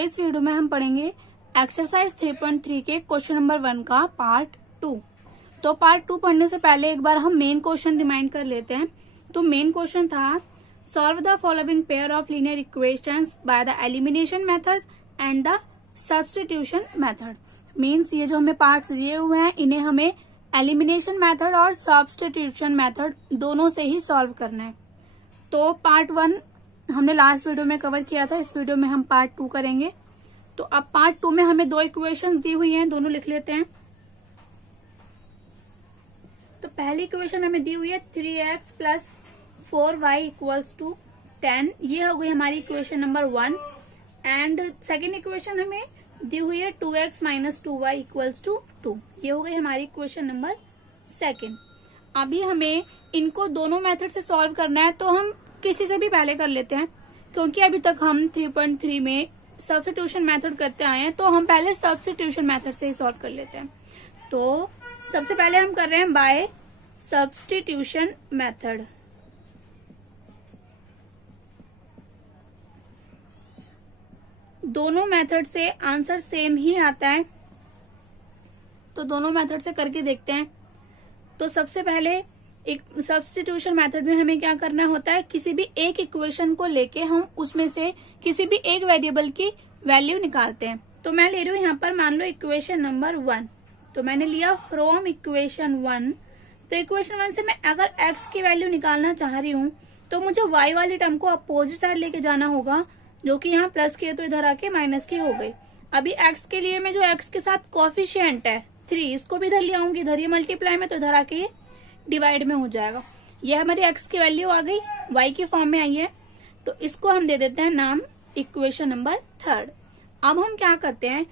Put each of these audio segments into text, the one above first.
इस वीडियो में हम पढ़ेंगे एक्सरसाइज 3.3 के क्वेश्चन नंबर 1 का पार्ट 2। तो पार्ट 2 पढ़ने से पहले एक बार हम मेन क्वेश्चन रिमाइंड कर लेते हैं। तो मेन क्वेश्चन था solve the following pair of linear equations by the elimination method and the substitution method. Means ये जो हमें पार्ट्स दिए हुए हैं इन्हें हमें एलिमिनेशन मेथड और सब्स्टिट्यूशन मेथड दोनों से ही सॉल्व करना है। तो पार्ट 1 हमने लास्ट वीडियो में कवर किया था, इस वीडियो में हम पार्ट 2 करेंगे। तो अब पार्ट 2 में हमें दो इक्वेशंस दी हुई हैं, दोनों लिख लेते हैं। तो पहली इक्वेशन हमें दी हुई है 3x plus 4y equals to 10, ये हो गई हमारी equation number 1। And second equation हमें दी हुई है 2x minus 2y equals to 2, ये हो गई हमारी इक्वेशन नंबर 2। अभी हमें इनको दोनों मेथड से सॉल्व करना है, तो हम किसी से भी पहले कर लेते हैं, क्योंकि अभी तक हम 3.3 में सब्स्टिट्यूशन मेथड करते आए हैं, तो हम पहले सब्स्टिट्यूशन मेथड से ही सॉल्व कर लेते हैं। तो सबसे पहले हम कर रहे हैं बाय सब्स्टिट्यूशन मेथड। दोनों मेथड से आंसर सेम ही आता है, तो दोनों मेथड से करके देखते हैं। तो सबसे पहले एक सब्स्टिट्यूशन मेथड में हमें क्या करना होता है, किसी भी एक इक्वेशन को लेके हम उसमें से किसी भी एक वेरिएबल की वैल्यू निकालते हैं। तो मैं ले रही हूँ यहाँ पर मान लो इक्वेशन नंबर 1, तो मैंने लिया फ्रॉम इक्वेशन 1। तो इक्वेशन 1 से मैं अगर x की वैल्यू निकालना चाह रही हूँ तो मुझे y वाली टर्म को अपोजिट साइड लेके जाना होगा, जो कि यहाँ प्लस की है तो इधर आके माइनस की हो गई। अभी x के लिए मैं जो x के साथ कोफिशिएंट है 3, इसको भी इधर ले आऊंगी, इधर ये मल्टीप्लाई में, तो इधर आके ये डिवाइड में हो जाएगा। ये हमारी x की वैल्यू आ गई, y की फॉर्म में आई है, तो इसको हम दे देते हैं नाम इक्वेशन नंबर 3। अब हम क्या करते हैं,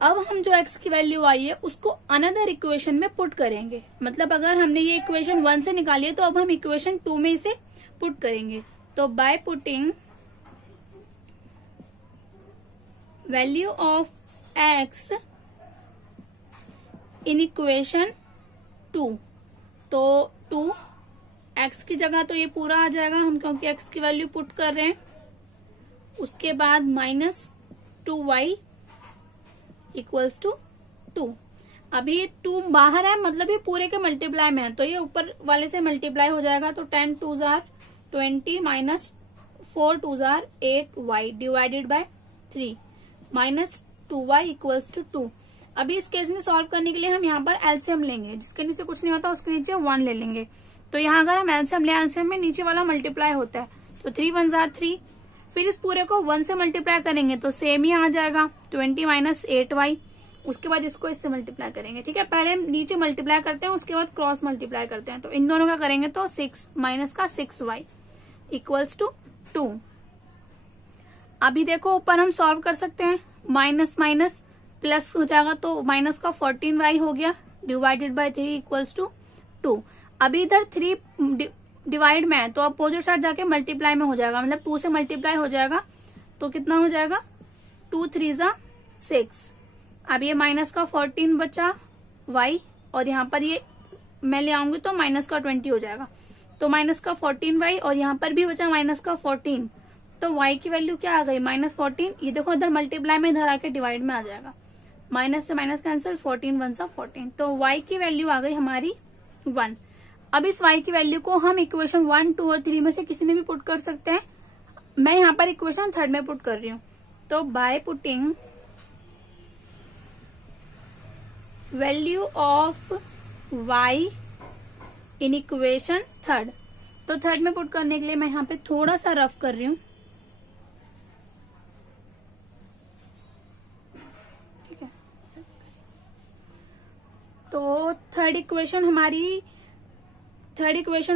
अब हम जो x की वैल्यू आई है उसको अनदर इक्वेशन में पुट करेंगे। मतलब अगर हमने ये इक्वेशन 1 से निकाली है तो अब हम इक्वेशन 2 में इसे पुट करेंगे। तो by putting value of x in equation 2, तो 2 x की जगह तो ये पूरा आ जाएगा हम, क्योंकि x की वैल्यू पुट कर रहे हैं। उसके बाद माइनस 2y इक्वल्स टू 2। अभी 2 बाहर है, मतलब ये पूरे के मल्टीप्लाई में है, तो ये ऊपर वाले से मल्टीप्लाई हो जाएगा। तो 10 2 जार 20 माइनस 4 2 जार 8y divided by 3 minus 2y equals to 2। अभी इस केस में सॉल्व करने के लिए हम यहाँ पर एलसीएम लेंगे, जिसके नीचे कुछ नहीं होता उसके नीचे 1 ले लेंगे। तो यहाँ अगर हम एलसीएम ले, एलसीएम में नीचे वाला मल्टीप्लाई होता है, तो 3 1 जार 3, फिर इस पूरे को 1 से मल्टीप्लाई करेंगे तो सेम ही आ जाएगा 20 माइनस 8y। उसके बाद इसको इससे मल्टीप्लाई करेंगे। ठीक है, पहले हम नीचे मल्टीप्लाई करते हैं, उसके बाद क्रॉस मल्टीप्लाई करते हैं। तो इन दोनों का करेंगे तो 6 माइनस का 6y इक्वल्स टू 2। अभी देखो ऊपर हम सॉल्व कर सकते हैं, माइनस माइनस प्लस हो जाएगा, तो माइनस का 14y हो गया डिवाइडेड बाय 3 इक्वल्स टू 2। अभी इधर 3 डिवाइड में है, तो अपोजिट साइड जाके मल्टीप्लाई में हो जाएगा, मतलब 2 से मल्टीप्लाई हो जाएगा, तो कितना हो जाएगा 2 3 जा 6। अब ये माइनस का 14 बचा y, और यहाँ पर ये मैं ले आऊंगी तो माइनस का 20 हो जाएगा, तो माइनस का 14y, और यहाँ पर भी बचा माइनस का 14, तो y की वैल्यू क्या आ गई माइनस 14। ये देखो इधर मल्टीप्लाई में, इधर आके डिवाइड में आ जाएगा, माइनस से माइनस कैंसिल, 14 1 सा 14, तो y की वैल्यू आ गई हमारी 1। अब इस y की वैल्यू को हम इक्वेशन 1 2 और 3 में से किसी में भी पुट कर सकते हैं। मैं यहाँ पर इक्वेशन 3 में पुट कर रही हूँ। तो by putting value of y in equation 3, तो 3 में पुट करने के लिए मैं यहाँ पे थोड़ा सा रफ कर रही हूँ। ठीक है, तो थर्ड इक्वेशन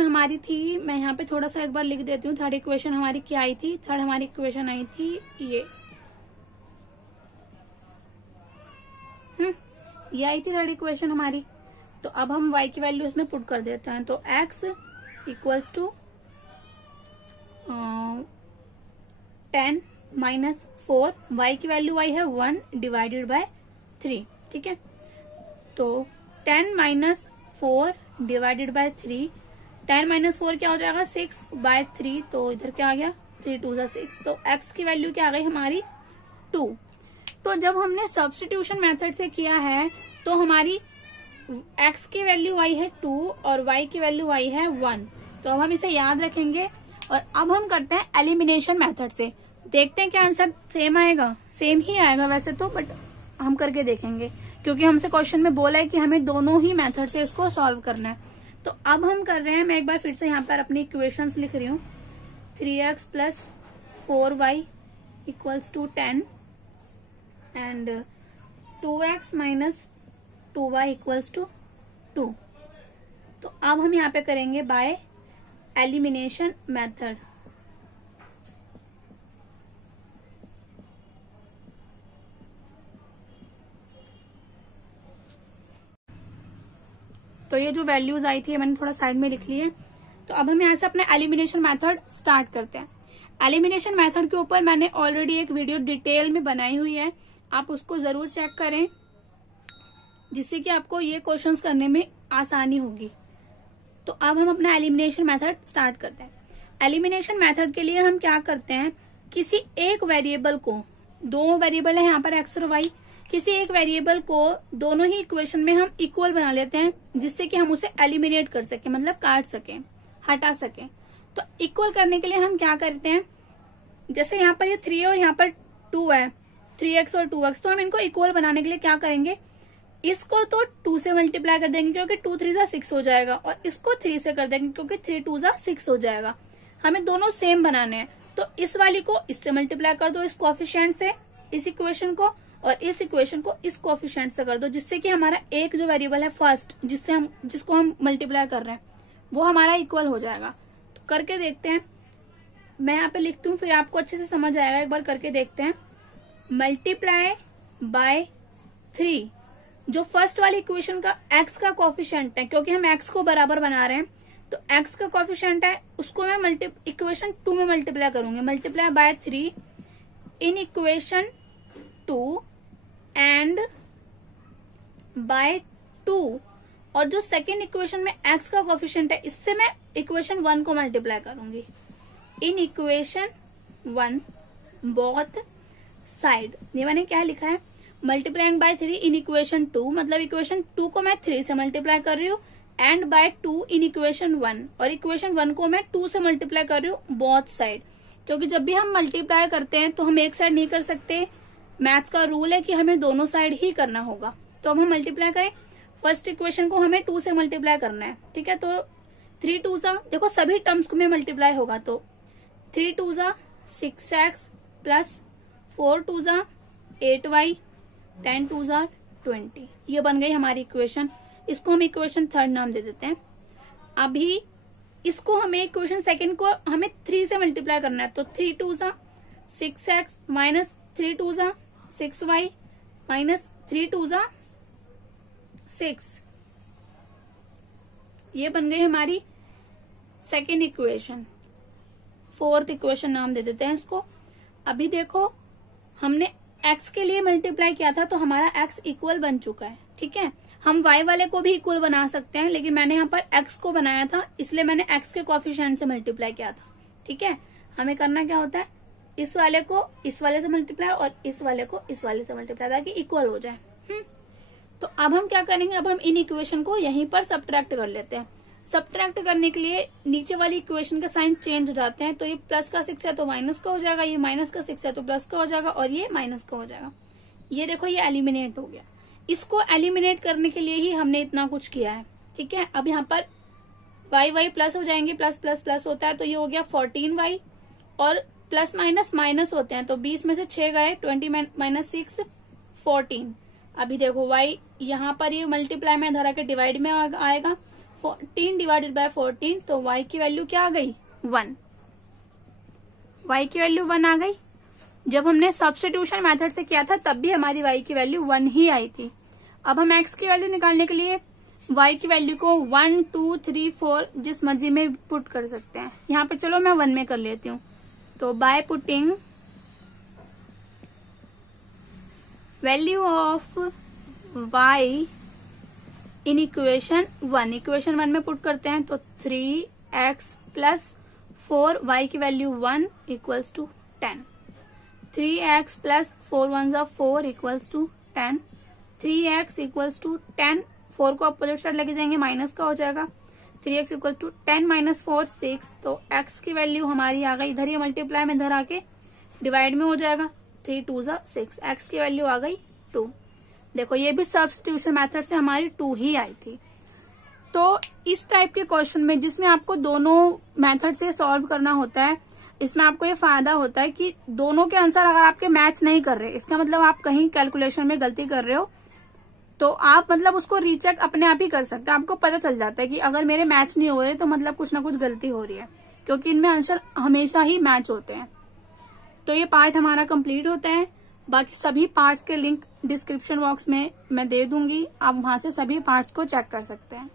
हमारी थी, मैं यहाँ पे थोड़ा सा एक बार लिख देती हूँ। थर्ड इक्वेशन हमारी क्या आई थी, थर्ड हमारी इक्वेशन आई थी ये आई थी थर्ड इक्वेशन हमारी। तो अब हम y की वैल्यू इसमें पुट कर देते हैं। तो x equals to 10 minus 4, y की वैल्यू आई है 1 डिवाइडेड बाय 3। ठीक है, तो 10 माइनस 4 डिवाइडेड बाय 3, 10 माइनस 4 क्या हो जाएगा 6 बाय 3, तो इधर क्या आ गया 3 2 6। तो x की वैल्यू क्या आ गई हमारी 2। तो जब हमने सब्स्टिट्यूशन मेथड से किया है तो हमारी x की वैल्यू आई है 2 और y की वैल्यू आई है 1। तो अब हम इसे याद रखेंगे और अब हम करते हैं एलिमिनेशन मेथड से। देखते हैं क्या आंसर सेम आएगा। सेम ही आएगा वैसे तो, बट हम करके देखेंगे क्योंकि हमसे क्वेश्चन में बोला है कि हमें दोनों ही मेथड से इसको सॉल्व करना है। तो अब हम कर रहे हैं, मैं एक बार फिर से यहाँ पर अपनी इक्वेशंस लिख रही हूँ। 3x plus 4y equals to 10 and 2x minus 2y equals to 2। तो अब हम यहाँ पे करेंगे बाय एलिमिनेशन मेथड। तो ये जो वैल्यूज आई थी मैंने थोड़ा साइड में लिख ली है। तो अब हम यहाँ से अपना एलिमिनेशन मेथड स्टार्ट करते हैं। एलिमिनेशन मेथड के ऊपर मैंने ऑलरेडी एक वीडियो डिटेल में बनाई हुई है, आप उसको जरूर चेक करें जिससे कि आपको ये क्वेश्चंस करने में आसानी होगी। तो अब हम अपना एलिमिनेशन मेथड स्टार्ट करते हैं। एलिमिनेशन मेथड के लिए हम क्या करते हैं, किसी एक वेरिएबल को, दो वेरिएबल है यहाँ पर x और y, किसी एक वेरिएबल को दोनों ही इक्वेशन में हम इक्वल बना लेते हैं जिससे कि हम उसे एलिमिनेट कर सके, मतलब काट सके, हटा सके। तो इक्वल करने के लिए हम क्या करते हैं, जैसे यहाँ पर ये 3 और यहाँ पर 2 है, 3x और 2x, तो हम इनको इक्वल बनाने के लिए क्या करेंगे, इसको तो 2 से मल्टीप्लाई कर देंगे क्योंकि 2 3 6 हो जाएगा, और इसको 3 से कर देंगे क्योंकि 3 2 6 हो जाएगा। हमें दोनों सेम बनाने हैं, तो इस वाली को इससे मल्टीप्लाई कर दो, इस कोएफिशिएंट से, इस इक्वेशन को, और इस इक्वेशन को इस कोएफिशिएंट से कर दो, जिससे कि हमारा एक जो वेरिएबल है फर्स्ट, जिसको हम मल्टीप्लाई कर रहे हैं, वो हमारा इक्वल हो जाएगा। तो करके देखते हैं, मैं यहाँ पे लिखती हूँ फिर आपको अच्छे से समझ आएगा। एक बार करके देखते हैं। मल्टीप्लाई बाय 3, जो फर्स्ट वाली इक्वेशन का x का कोएफिशिएंट है, क्योंकि हम x को बराबर बना रहे हैं, तो x का कोएफिशिएंट है, उसको मैं इक्वेशन 2 में मल्टीप्लाई करूंगी। Multiply by 3 in equation 2 and by 2, और जो सेकेंड इक्वेशन में x का कोएफिशिएंट है, इससे मैं इक्वेशन 1 को मल्टीप्लाई करूंगी। इन इक्वेशन 1 बोथ साइड, ये मैंने क्या लिखा है, मल्टीप्लाइंग बाय 3 इन इक्वेशन 2, मतलब इक्वेशन 2 को मैं 3 से मल्टीप्लाई कर रही हूँ, एंड बाय 2 इन इक्वेशन 1, और इक्वेशन 1 को मैं 2 से मल्टीप्लाई कर रही हूँ बोथ साइड। क्योंकि जब भी हम मल्टीप्लाई करते हैं तो हम एक साइड नहीं कर सकते, मैथ्स का रूल है कि हमें दोनों साइड ही करना होगा। तो अब हम मल्टीप्लाई करें, फर्स्ट इक्वेशन को हमें 2 से मल्टीप्लाई करना है, ठीक है। तो 3 2 देखो सभी टर्म्स को में मल्टीप्लाई होगा, तो 3 2 6x प्लस 4 2 8y 10 2 20, ये बन गई हमारी इक्वेशन। इसको हम इक्वेशन थर्ड नाम दे देते हैं। अभी इसको हमें इक्वेशन सेकंड को हमें 3 से मल्टीप्लाई करना है, तो 3 2 6x माइनस 3 2 6y माइनस 3 2 6, ये बन गई हमारी सेकेंड इक्वेशन। फोर्थ इक्वेशन नाम दे देते हैं इसको। अभी देखो हमने x के लिए मल्टीप्लाई किया था तो हमारा x इक्वल बन चुका है, ठीक है। हम y वाले को भी इक्वल बना सकते हैं, लेकिन मैंने यहाँ पर x को बनाया था, इसलिए मैंने x के कोएफिशिएंट से मल्टीप्लाई किया था, ठीक है। हमें करना क्या होता है, इस वाले को इस वाले से मल्टीप्लाई और इस वाले को इस वाले से मल्टीप्लाई, ताकि इक्वल हो जाए। तो अब हम क्या करेंगे, अब हम इन इक्वेशन को यहीं पर सब्ट्रैक्ट कर लेते हैं। सब्ट्रैक्ट करने के लिए नीचे वाली इक्वेशन का साइन चेंज हो जाते हैं, तो ये प्लस का 6 है तो माइनस का हो जाएगा, ये माइनस का 6 है तो प्लस का हो जाएगा, और ये माइनस का हो जाएगा। ये देखो ये एलिमिनेट हो गया। इसको एलिमिनेट करने के लिए ही हमने इतना कुछ किया है, ठीक है। अब यहाँ पर y प्लस हो जाएंगे, प्लस प्लस प्लस होता है, तो ये हो गया 14y, और प्लस माइनस माइनस होते हैं, तो 20 में से 6 गए, 20 माइनस 6 14। अभी देखो y यहाँ पर ये मल्टीप्लाई में धरा के डिवाइड में आएगा, 14 डिवाइडेड बाय 14, तो y की वैल्यू क्या आ गई, 1। y की वैल्यू 1 आ गई। जब हमने सब्स्टिट्यूशन मेथड से किया था तब भी हमारी y की वैल्यू 1 ही आई थी। अब हम x की वैल्यू निकालने के लिए y की वैल्यू को 1 2 3 4 जिस मर्जी में पुट कर सकते हैं। यहाँ पे चलो मैं 1 में कर लेती हूँ। तो by putting value of y in equation 1, equation 1 में पुट करते हैं, तो 3x प्लस 4, y की value 1 equals to 10। 3x plus 4 1 जा 4 equals to 10, 3x equals to 10, 4 को अपोजिट साइड लेके जाएंगे माइनस का हो जाएगा, 3x इक्वल्स टू 10 माइनस 4 6, तो x की वैल्यू हमारी आ गई, इधर ही मल्टीप्लाई में इधर आके डिवाइड में हो जाएगा, 3 2 जा 6, x की वैल्यू आ गई 2। देखो ये भी सब्स्टिट्यूशन मेथड से हमारी 2 ही आई थी। तो इस टाइप के क्वेश्चन में जिसमें आपको दोनों मेथड से सॉल्व करना होता है, इसमें आपको ये फायदा होता है कि दोनों के आंसर अगर आपके मैच नहीं कर रहे, इसका मतलब आप कहीं कैलकुलेशन में गलती कर रहे हो, तो आप मतलब उसको रीचेक अपने आप ही कर सकते हैं। आपको पता चल जाता है कि अगर मेरे मैच नहीं हो रहे तो मतलब कुछ ना कुछ गलती हो रही है, क्योंकि इनमें आंसर हमेशा ही मैच होते हैं। तो ये पार्ट हमारा कंप्लीट होता है। बाकी सभी पार्ट्स के लिंक डिस्क्रिप्शन बॉक्स में मैं दे दूंगी, आप वहां से सभी पार्ट्स को चेक कर सकते हैं।